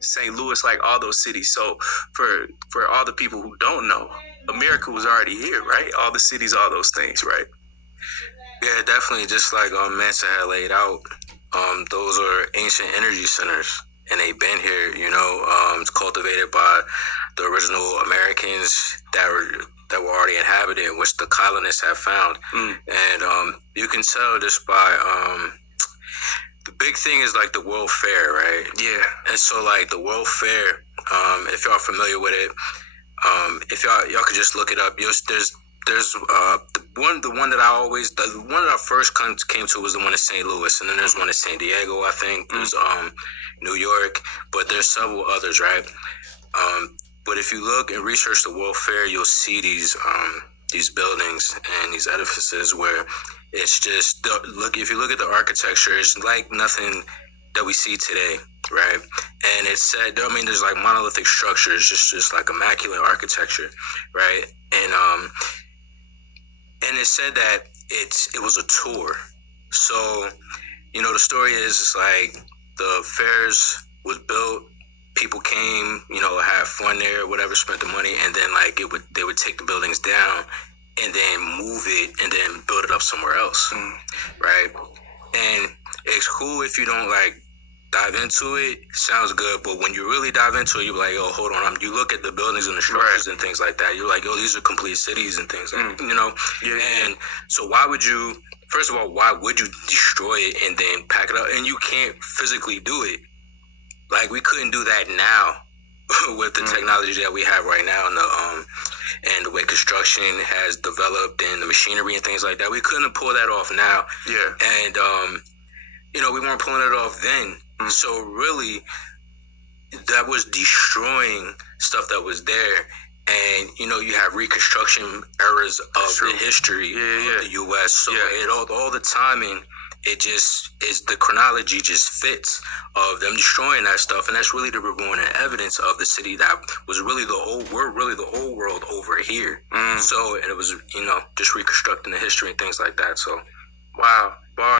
St. Louis, like all those cities. So for all the people who don't know, America was already here, right? All the cities, all those things, right? Yeah, definitely. Just like Manson had laid out, those are ancient energy centers, and they've been here. It's cultivated by the original Americans that were already inhabited, which the colonists have found. And you can tell just by the big thing is like the World Fair, right? Yeah. And so like the World Fair, if y'all familiar with it, if y'all could just look it up. There's the one that I first came to was the one in St. Louis, and then there's one in San Diego, I think. There's New York, but there's several others, right? But if you look and research the World Fair, you'll see these buildings and these edifices where it's just look. If you look at the architecture, it's like nothing that we see today, right? And it said, there's like monolithic structures, just like immaculate architecture, right? And it said that it was a tour. So, the story is it's like the fairs was built, people came, had fun there, whatever, spent the money, and then like they would take the buildings down and then move it and then build it up somewhere else, right? And it's cool if you don't like dive into it. Sounds good, but when you really dive into it, you're like, "Oh, hold on." You look at the buildings and the structures and things like that. You're like, "Oh, these are complete cities and things." Yeah. And so, why would you? First of all, why would you destroy it and then pack it up? And you can't physically do it. Like we couldn't do that now with the technology that we have right now, and the way construction has developed and the machinery and things like that. We couldn't pull that off now. Yeah. And we weren't pulling it off then. So really, that was destroying stuff that was there. And you have reconstruction eras of the history of the U.S. So all the timing, it just is, the chronology just fits of them destroying that stuff, and that's really the reborn evidence of the city that was really we're really the old world over here. So, and it was just reconstructing the history and things like that. So, wow.